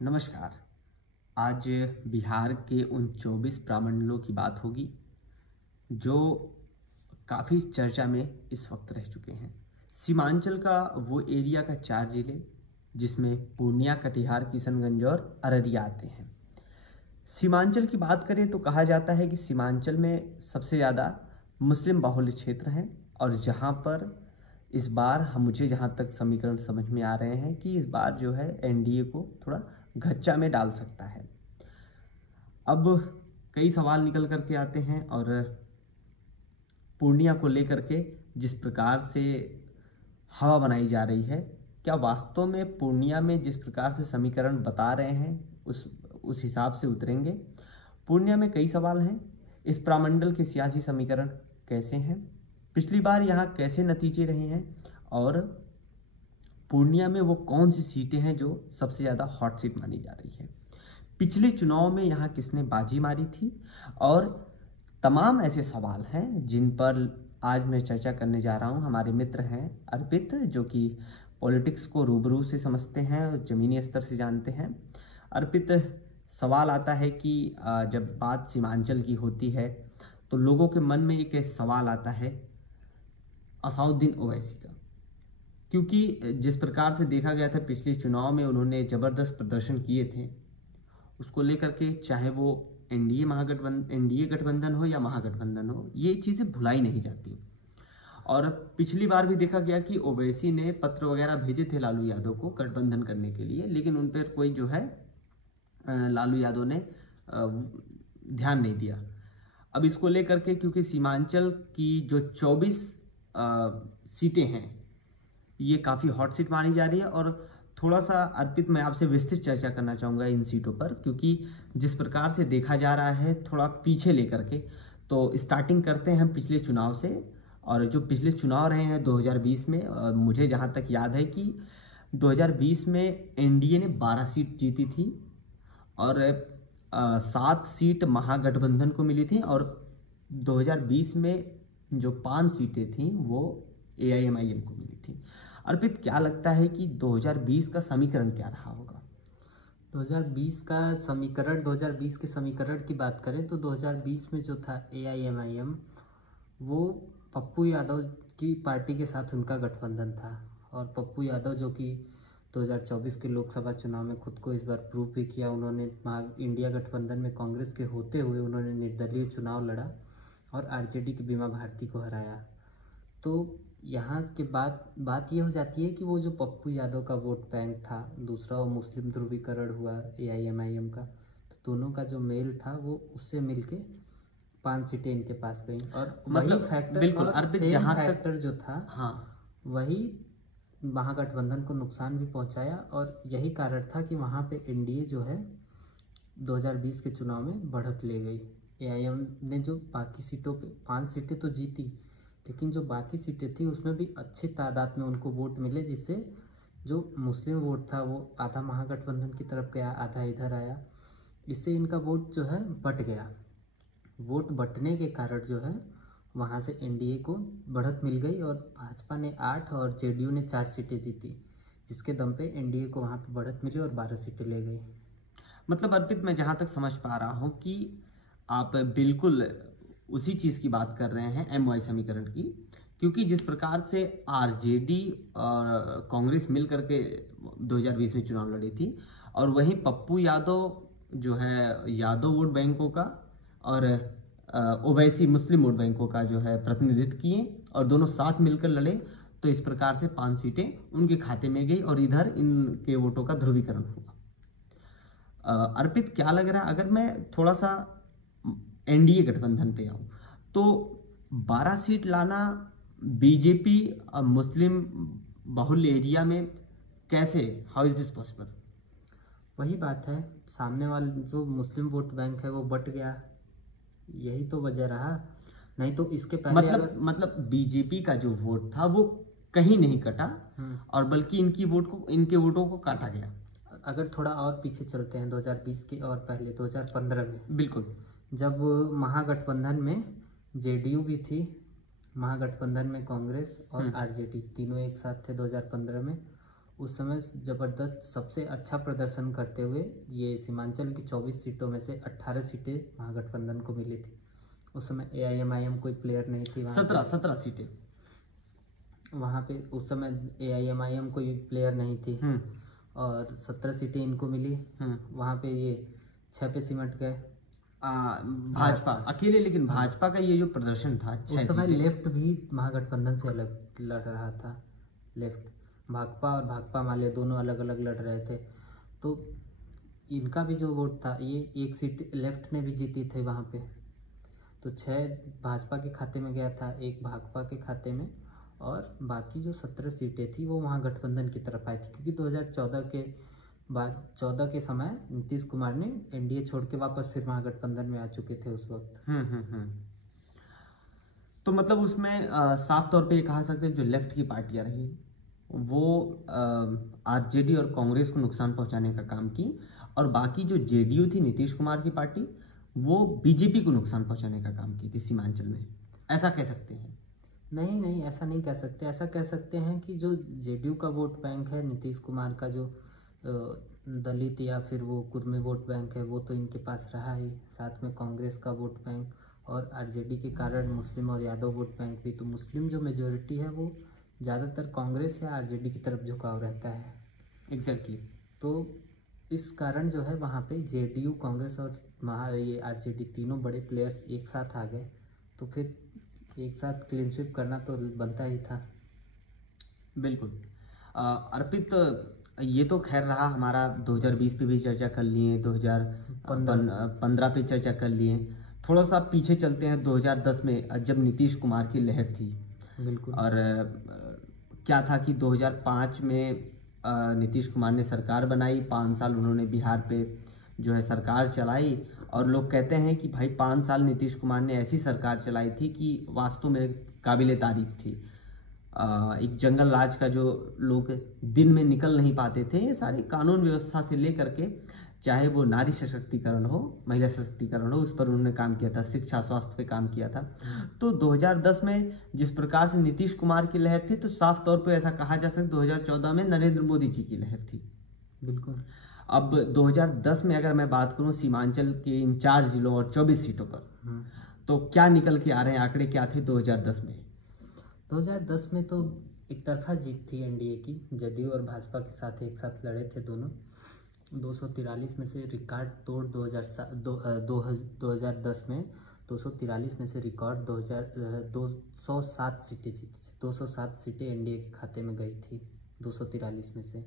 नमस्कार। आज बिहार के उन 24 प्रमंडलों की बात होगी जो काफ़ी चर्चा में इस वक्त रह चुके हैं। सीमांचल का वो एरिया का 4 जिले जिसमें पूर्णिया, कटिहार, किशनगंज और अररिया आते हैं। सीमांचल की बात करें तो कहा जाता है कि सीमांचल में सबसे ज़्यादा मुस्लिम बाहुल्य क्षेत्र हैं और जहाँ पर इस बार मुझे जहाँ तक समीकरण समझ में आ रहे हैं कि इस बार जो है एनडीए को थोड़ा घच्चा में डाल सकता है। अब कई सवाल निकल करके आते हैं और पूर्णिया को लेकर के जिस प्रकार से हवा बनाई जा रही है, क्या वास्तव में पूर्णिया में जिस प्रकार से समीकरण बता रहे हैं उस हिसाब से उतरेंगे? पूर्णिया में कई सवाल हैं। इस प्रामंडल के सियासी समीकरण कैसे हैं, पिछली बार यहाँ कैसे नतीजे रहे हैं और पूर्णिया में वो कौन सी सीटें हैं जो सबसे ज़्यादा हॉट सीट मानी जा रही है, पिछले चुनाव में यहाँ किसने बाजी मारी थी, और तमाम ऐसे सवाल हैं जिन पर आज मैं चर्चा करने जा रहा हूँ। हमारे मित्र हैं अर्पित, जो कि पॉलिटिक्स को रूबरू से समझते हैं और ज़मीनी स्तर से जानते हैं। अर्पित, सवाल आता है कि जब बात सीमांचल की होती है तो लोगों के मन में एक सवाल आता है असाउद्दीन ओवैसी का, क्योंकि जिस प्रकार से देखा गया था पिछले चुनाव में उन्होंने ज़बरदस्त प्रदर्शन किए थे, उसको लेकर के चाहे वो एनडीए गठबंधन हो या महागठबंधन हो, ये चीज़ें भुलाई नहीं जाती। और पिछली बार भी देखा गया कि ओवैसी ने पत्र वगैरह भेजे थे लालू यादव को गठबंधन करने के लिए, लेकिन उन पर कोई जो है लालू यादव ने ध्यान नहीं दिया। अब इसको लेकर के क्योंकि सीमांचल की जो 24 सीटें हैं ये काफ़ी हॉट सीट मानी जा रही है, और थोड़ा सा अर्पित मैं आपसे विस्तृत चर्चा करना चाहूँगा इन सीटों पर, क्योंकि जिस प्रकार से देखा जा रहा है थोड़ा पीछे लेकर के। तो स्टार्टिंग करते हैं पिछले चुनाव से, और जो पिछले चुनाव रहे हैं 2020 में, मुझे जहाँ तक याद है कि 2020 में एनडीए ने 12 सीट जीती थी और 7 सीट महागठबंधन को मिली थी, और 2020 में जो 5 सीटें थीं वो एआईएमआईएम को मिली थी। अर्पित, क्या लगता है कि 2020 का समीकरण क्या रहा होगा? 2020 का समीकरण, 2020 के समीकरण की बात करें तो 2020 में जो था एआईएमआईएम, वो पप्पू यादव की पार्टी के साथ उनका गठबंधन था। और पप्पू यादव जो कि 2024 के लोकसभा चुनाव में खुद को इस बार प्रूव भी किया, उन्होंने इंडिया गठबंधन में कांग्रेस के होते हुए उन्होंने निर्दलीय चुनाव लड़ा और आरजेडी की बीमा भारती को हराया। तो यहाँ के बात ये हो जाती है कि वो जो पप्पू यादव का वोट बैंक था, दूसरा वो मुस्लिम ध्रुवीकरण हुआ एआईएमआईएम का, तो दोनों का जो मेल था वो उससे मिलके 5 सीटें इनके पास गई। और मतलब वही फैक्टर, बिल्कुल और अर्पित, सेम जहाँ फैक्टर तक जो था हाँ वही महागठबंधन को नुकसान भी पहुंचाया, और यही कारण था कि वहाँ पे एनडीए जो है 2020 के चुनाव में बढ़त ले गई। एआईएम ने जो बाकी सीटों पे 5 सीटें तो जीती, लेकिन जो बाकी सीटें थी उसमें भी अच्छी तादाद में उनको वोट मिले, जिससे जो मुस्लिम वोट था वो आधा महागठबंधन की तरफ गया, आधा इधर आया। इससे इनका वोट जो है बट गया। वोट बटने के कारण जो है वहाँ से एनडीए को बढ़त मिल गई और भाजपा ने 8 और जेडीयू ने 4 सीटें जीती, जिसके दम पे एनडीए को वहाँ पे बढ़त मिली और 12 सीटें ले गई। मतलब अर्पित, मैं जहाँ तक समझ पा रहा हूँ कि आप बिल्कुल उसी चीज़ की बात कर रहे हैं, एमवाई समीकरण की, क्योंकि जिस प्रकार से आरजेडी और कांग्रेस मिल करके 2020 में चुनाव लड़ी थी, और वहीं पप्पू यादव जो है यादव वोट बैंकों का और ओवैसी मुस्लिम वोट बैंकों का जो है प्रतिनिधित्व किए, और दोनों साथ मिलकर लड़े, तो इस प्रकार से 5 सीटें उनके खाते में गई और इधर इनके वोटों का ध्रुवीकरण हुआ। अर्पित, क्या लग रहा है अगर मैं थोड़ा सा एनडीए गठबंधन पे आऊँ तो 12 सीट लाना बीजेपी मुस्लिम बाहुल्य एरिया में कैसे, हाउ इज दिस पॉसिबल? वही बात है, सामने वाला जो मुस्लिम वोट बैंक है वो बट गया, यही तो वजह रहा। नहीं तो इसके पहले मतलब बीजेपी का जो वोट था वो कहीं नहीं कटा, और बल्कि इनके वोटों को काटा गया। अगर थोड़ा और पीछे चलते हैं 2020 के और पहले 2015 में, बिल्कुल, जब महागठबंधन में जेडीयू भी थी, महागठबंधन में कांग्रेस और आरजेडी तीनों एक साथ थे 2015 में, उस समय जबरदस्त सबसे अच्छा प्रदर्शन करते हुए ये सीमांचल की 24 सीटों में से 18 सीटें महागठबंधन को मिली थी। उस समय AIMIM कोई प्लेयर नहीं थी वहाँ 17 सीटें वहाँ पे। उस समय AIMIM कोई प्लेयर नहीं थी और 17 सीटें इनको मिली। वहाँ पे ये 6 पे सिमट गए भाजपा अकेले। लेकिन भाजपा का ये जो प्रदर्शन था, उस समय लेफ्ट भी महागठबंधन से अलग लड़ रहा था। लेफ्ट भाकपा और भाकपा माले दोनों अलग अलग लड़ रहे थे। तो इनका भी जो वोट था, ये 1 सीट लेफ्ट ने भी जीती थी वहाँ पे। तो 6 भाजपा के खाते में गया था, 1 भाकपा के खाते में, और बाकी जो 17 सीटें थी वो महागठबंधन की तरफ आई थी। क्योंकि 2014 के बाद 14 के समय नीतीश कुमार ने NDA छोड़ के वापस फिर महागठबंधन में आ चुके थे उस वक्त। तो मतलब उसमें साफ तौर पे ये कहा सकते हैं जो लेफ्ट की पार्टियां रही वो RJD और कांग्रेस को नुकसान पहुंचाने का काम की, और बाकी जो JDU थी नीतीश कुमार की पार्टी, वो BJP को नुकसान पहुंचाने का काम की थी सीमांचल में। ऐसा कह सकते हैं? नहीं, ऐसा नहीं कह सकते। ऐसा कह सकते हैं कि जो JDU का वोट बैंक है, नीतीश कुमार का जो दलित या फिर वो कुर्मी वोट बैंक है, वो तो इनके पास रहा ही। साथ में कांग्रेस का वोट बैंक और RJD के कारण मुस्लिम और यादव वोट बैंक भी। तो मुस्लिम जो मेजोरिटी है वो ज़्यादातर कांग्रेस या RJD की तरफ झुकाव रहता है। एग्जैक्टली। तो इस कारण जो है वहाँ पे JDU, कांग्रेस और ये RJD तीनों बड़े प्लेयर्स एक साथ आ गए। तो फिर एक साथ क्लीन स्वीप करना तो बनता ही था। बिल्कुल। अर्पित, ये तो खैर रहा हमारा 2020 पे भी चर्चा कर लिए, 2015 पे चर्चा कर लिए। थोड़ा सा पीछे चलते हैं 2010 में जब नीतीश कुमार की लहर थी। बिल्कुल। और क्या था कि 2005 में नीतीश कुमार ने सरकार बनाई, 5 साल उन्होंने बिहार पे जो है सरकार चलाई, और लोग कहते हैं कि भाई 5 साल नीतीश कुमार ने ऐसी सरकार चलाई थी कि वास्तव में काबिले तारीफ थी। एक जंगल राज का जो लोग दिन में निकल नहीं पाते थे, ये सारी कानून व्यवस्था से लेकर के, चाहे वो नारी सशक्तिकरण हो, महिला सशक्तिकरण हो, उस पर उन्होंने काम किया था। शिक्षा, स्वास्थ्य पे काम किया था। तो 2010 में जिस प्रकार से नीतीश कुमार की लहर थी, तो साफ तौर पे ऐसा कहा जा सकता है 2014 में नरेंद्र मोदी जी की लहर थी। बिल्कुल। अब 2010 में अगर मैं बात करूं सीमांचल के इन 4 जिलों और 24 सीटों पर, तो क्या निकल के आ रहे हैं, आंकड़े क्या थे 2010 में? 2010 में तो एक तरफा जीत थी NDA की। JDU और भाजपा के साथ एक साथ लड़े थे दोनों। 243 में से रिकॉर्ड तोड़ 2010 में 243 में से रिकॉर्ड 207 सीटें जीती थी। 207 सीटें NDA के खाते में गई थी 243 में से।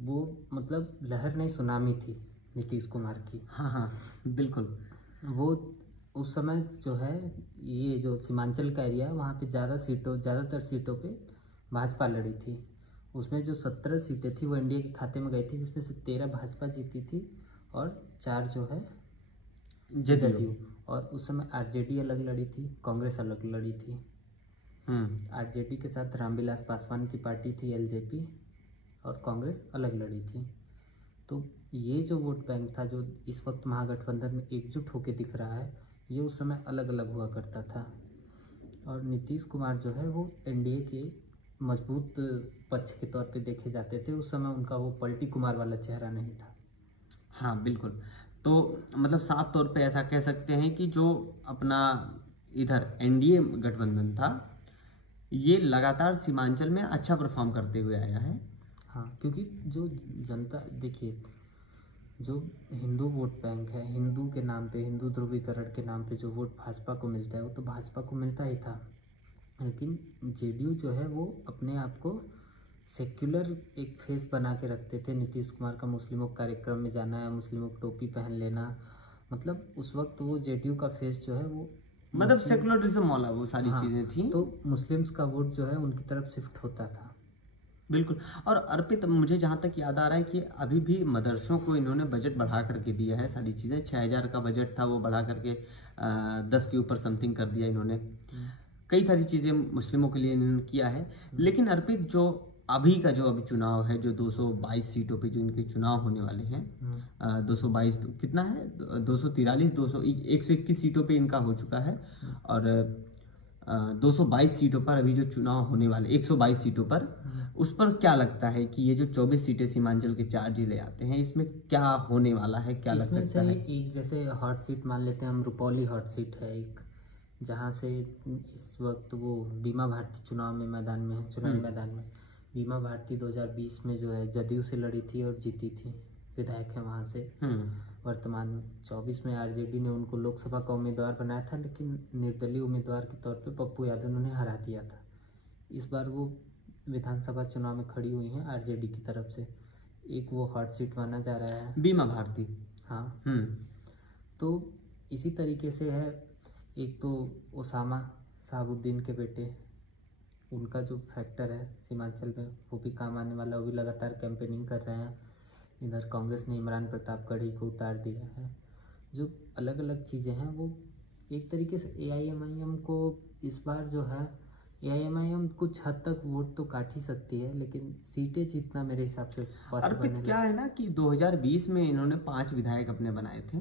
वो मतलब लहर नहीं, सुनामी थी नीतीश कुमार की। हाँ, बिल्कुल। वो उस समय जो है, ये जो सीमांचल का एरिया है वहाँ पे ज़्यादातर सीटों पे भाजपा लड़ी थी। उसमें जो 17 सीटें थी वो NDA के खाते में गई थी, जिसमें से 13 भाजपा जीती थी और 4 जो है JDU। और उस समय RJD अलग लड़ी थी, कांग्रेस अलग लड़ी थी। RJD के साथ रामविलास पासवान की पार्टी थी LJP, और कांग्रेस अलग लड़ी थी। तो ये जो वोट बैंक था, जो इस वक्त महागठबंधन में एकजुट होकर दिख रहा है, ये उस समय अलग अलग हुआ करता था। और नीतीश कुमार जो है वो NDA के मजबूत पक्ष के तौर पे देखे जाते थे। उस समय उनका वो पलटी कुमार वाला चेहरा नहीं था। हाँ, बिल्कुल। तो मतलब साफ तौर पे ऐसा कह सकते हैं कि जो अपना इधर NDA गठबंधन था, ये लगातार सीमांचल में अच्छा परफॉर्म करते हुए आया है। हाँ, क्योंकि जो जनता, देखिए, जो हिंदू वोट बैंक है, हिंदू के नाम पे, हिंदू ध्रुवीकरण के नाम पे जो वोट भाजपा को मिलता है, वो तो भाजपा को मिलता ही था। लेकिन JDU जो है वो अपने आप को सेक्युलर एक फेस बना के रखते थे। नीतीश कुमार का मुस्लिमों कार्यक्रम में जाना या मुस्लिमों को टोपी पहन लेना, मतलब उस वक्त वो JDU का फेस जो है वो मतलब सेकुलरिज्म वाला वो सारी चीजें थी। तो मुस्लिम्स का वोट जो है उनकी तरफ शिफ्ट होता था। बिल्कुल। और अर्पित, मुझे जहाँ तक याद आ रहा है कि अभी भी मदरसों को इन्होंने बजट बढ़ा करके दिया है। सारी चीज़ें 6000 का बजट था, वो बढ़ा करके 10 के ऊपर समथिंग कर दिया इन्होंने। कई सारी चीज़ें मुस्लिमों के लिए इन्होंने किया है। लेकिन अर्पित, जो अभी चुनाव है, जो 222 सीटों पे जो इनके चुनाव होने वाले हैं, 222 कितना है, 243, 121 सीटों पे इनका हो चुका है। और 222 सीटों पर अभी जो चुनाव होने वाले, 122 सीटों पर उस पर क्या लगता है कि ये जो 24 सीटें सीमांचल के 4 जिले आते हैं, इसमें क्या होने वाला है, क्या लग सकता है? एक जैसे हॉट सीट मान लेते हैं हम, रुपौली हॉट सीट है एक, जहाँ से इस वक्त वो बीमा भारती चुनाव में मैदान में है, चुनावी मैदान में। बीमा भारती 2020 में जो है जदयू से लड़ी थी और जीती थी, विधायक है वहाँ से। वर्तमान में 24 में आरजेडी ने उनको लोकसभा का उम्मीदवार बनाया था, लेकिन निर्दलीय उम्मीदवार के तौर पे पप्पू यादव ने उन्हें हरा दिया था। इस बार वो विधानसभा चुनाव में खड़ी हुई हैं आरजेडी की तरफ से। एक वो हॉट सीट माना जा रहा है, बीमा भारती। हाँ। तो इसी तरीके से है, एक तो ओसामा शहाबुद्दीन के बेटे, उनका जो फैक्टर है सीमांचल में वो भी काम आने वाला, वो भी लगातार कैंपेनिंग कर रहे हैं। इधर कांग्रेस ने इमरान प्रतापगढ़ी को उतार दिया है। जो अलग अलग चीज़ें हैं वो एक तरीके से एआईएमआईएम को इस बार जो है, एआईएमआईएम कुछ हद तक वोट तो काट ही सकती है, लेकिन सीटें जीतना मेरे हिसाब से अर्पित क्या है ना कि 2020 में इन्होंने 5 विधायक अपने बनाए थे,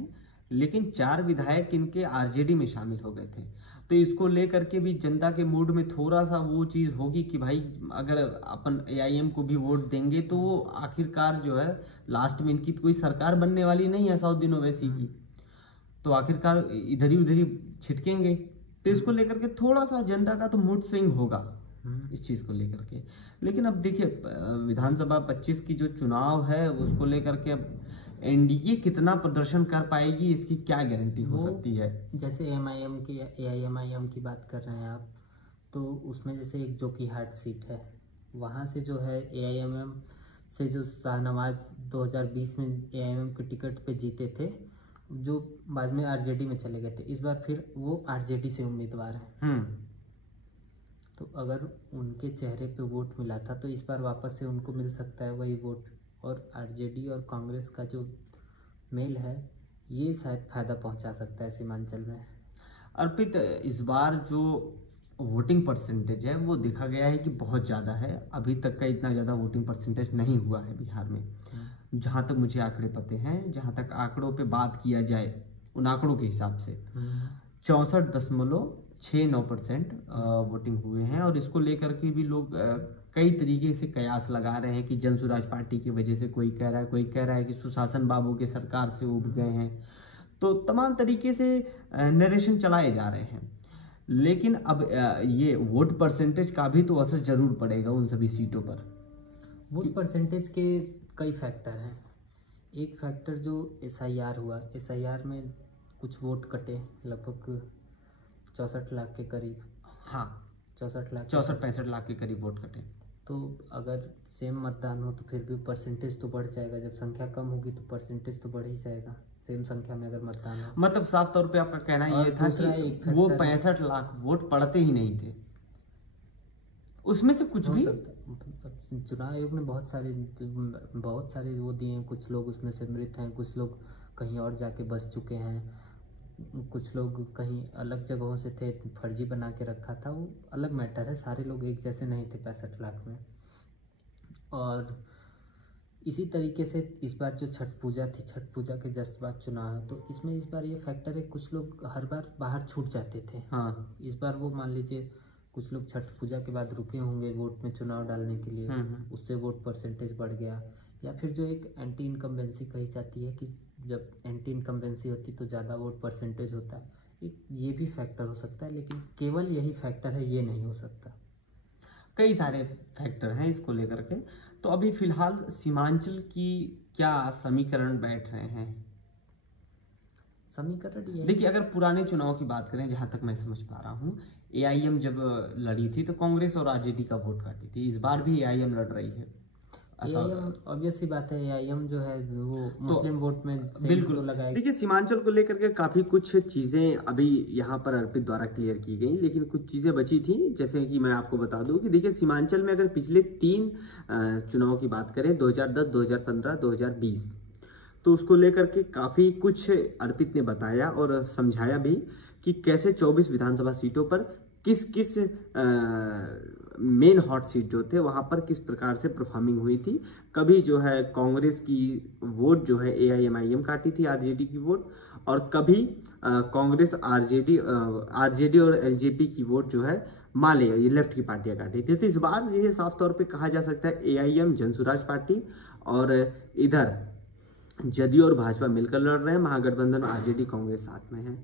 लेकिन 4 विधायक इनके आरजेडी में शामिल हो गए थे। तो इसको लेकर के भी जनता के मूड में थोड़ा सा वो चीज़ होगी कि भाई अगर अपन एआईएम को भी वोट देंगे तो वो आखिरकार जो है लास्ट में इनकी तो कोई सरकार बनने वाली नहीं है असदुद्दीन ओवैसी की, तो आखिरकार इधर ही उधर ही छिटकेंगे। तो इसको लेकर के थोड़ा सा जनता का तो मूड स्विंग होगा इस चीज़ को लेकर के। लेकिन अब देखिए विधानसभा 25 की जो चुनाव है उसको लेकर के अब एनडीए कितना प्रदर्शन कर पाएगी, इसकी क्या गारंटी हो सकती है? जैसे एमआईएम की एआईएमआईएम की बात कर रहे हैं आप, तो उसमें जैसे एक जोकीहाट सीट है, वहाँ से जो है एआईएमएम से जो शाहनवाज 2020 में एआईएमएम के टिकट पे जीते थे, जो बाद में आरजेडी में चले गए थे, इस बार फिर वो आरजेडी से उम्मीदवार हैं। तो अगर उनके चेहरे पे वोट मिला था तो इस बार वापस से उनको मिल सकता है वही वोट। और आरजेडी और कांग्रेस का जो मेल है ये शायद फायदा पहुंचा सकता है सीमांचल में। अर्पित, इस बार जो वोटिंग परसेंटेज है वो देखा गया है कि बहुत ज़्यादा है। अभी तक का इतना ज़्यादा वोटिंग परसेंटेज नहीं हुआ है बिहार में, जहाँ तक मुझे आंकड़े पते हैं। जहाँ तक आंकड़ों पे बात किया जाए, उन आंकड़ों के हिसाब से 64.69% वोटिंग हुए हैं। और इसको लेकर के भी लोग कई तरीके से कयास लगा रहे हैं कि जनसुराज पार्टी की वजह से, कोई कह रहा है कि सुशासन बाबू के सरकार से उब गए हैं। तो तमाम तरीके से नरेशन चलाए जा रहे हैं। लेकिन अब ये वोट परसेंटेज का भी तो असर जरूर पड़ेगा उन सभी सीटों पर। वोट परसेंटेज के कई फैक्टर हैं। एक फैक्टर जो एसआईआर हुआ, एसआईआर में कुछ वोट कटे, लगभग 64 लाख के करीब। हाँ, 64-65 लाख के करीब वोट कटे। तो अगर सेम मतदान हो तो फिर भी परसेंटेज तो बढ़ जाएगा। जब संख्या कम होगी तो परसेंटेज तो बढ़ ही जाएगा, सेम संख्या में अगर मतदान हो। मतलब साफ तौर पे आपका कहना ये था कि वो 65 लाख वोट पड़ते ही नहीं थे, उसमें से कुछ भी। चुनाव आयोग ने बहुत सारे वो दिए हैं। कुछ लोग उसमें से मृत हैं, कुछ लोग कहीं और जाके बस चुके हैं, कुछ लोग कहीं अलग जगहों से थे, फर्जी बना के रखा था, वो अलग मैटर है। सारे लोग एक जैसे नहीं थे 65 लाख में। और इसी तरीके से इस बार जो छठ पूजा थी, छठ पूजा के जस्ट बाद चुनाव है, तो इसमें इस बार ये फैक्टर है, कुछ लोग हर बार बाहर छूट जाते थे। हाँ, इस बार वो मान लीजिए कुछ लोग छठ पूजा के बाद रुके होंगे वोट में चुनाव डालने के लिए, उससे वोट परसेंटेज बढ़ गया। या फिर जो एक एंटी इनकम्बेंसी कही जाती है कि जब एंटी इनकम्बेंसी होती तो ज़्यादा वोट परसेंटेज होता है, ये भी फैक्टर हो सकता है। लेकिन केवल यही फैक्टर है, ये नहीं हो सकता। कई सारे फैक्टर हैं इसको लेकर के। तो अभी फिलहाल सीमांचल की क्या समीकरण बैठ रहे हैं? समीकरण ये देखिए, अगर पुराने चुनाव की बात करें, जहां तक मैं समझ पा रहा हूँ, एआईएम जब लड़ी थी तो कांग्रेस और आरजेडी का वोट काटी थी। इस बार भी एआईएम लड़ रही है। ऑब्वियसली बात है, एआईएम जो है वो मुस्लिम वोट में बिल्कुल तो लगाएगी। देखिए, सीमांचल को लेकर के काफी कुछ चीजें अभी यहाँ पर अर्पित द्वारा क्लियर की गई, लेकिन कुछ चीजें बची थी। जैसे कि मैं आपको बता दूं कि देखिए, सीमांचल में अगर पिछले 3 चुनाव की बात करें, 2010, 2015, 2020, तो उसको लेकर के काफी कुछ अर्पित ने बताया और समझाया भी कि कैसे 24 विधानसभा सीटों पर किस किस मेन हॉट सीट जो थे वहां पर किस प्रकार से परफॉर्मिंग हुई थी। कभी जो है कांग्रेस की वोट जो है एआईएमआईएम काटी थी, आरजेडी की वोट, और कभी कांग्रेस आरजेडी और एलजेपी की वोट जो है मान लिया ये लेफ्ट की पार्टियां काटी थी, तो इस बार ये साफ तौर पे कहा जा सकता है AIM जनसुराज पार्टी और इधर जदयू और भाजपा मिलकर लड़ रहे हैं, महागठबंधन और RJD कांग्रेस साथ में है।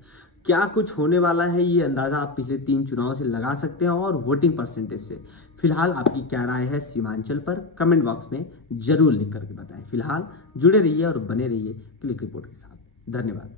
क्या कुछ होने वाला है ये अंदाजा आप पिछले 3 चुनाव से लगा सकते हैं और वोटिंग परसेंटेज से। फिलहाल आपकी क्या राय है सीमांचल पर, कमेंट बॉक्स में जरूर लिख करके बताएं। फिलहाल जुड़े रहिए और बने रहिए क्लिक रिपोर्ट के साथ। धन्यवाद।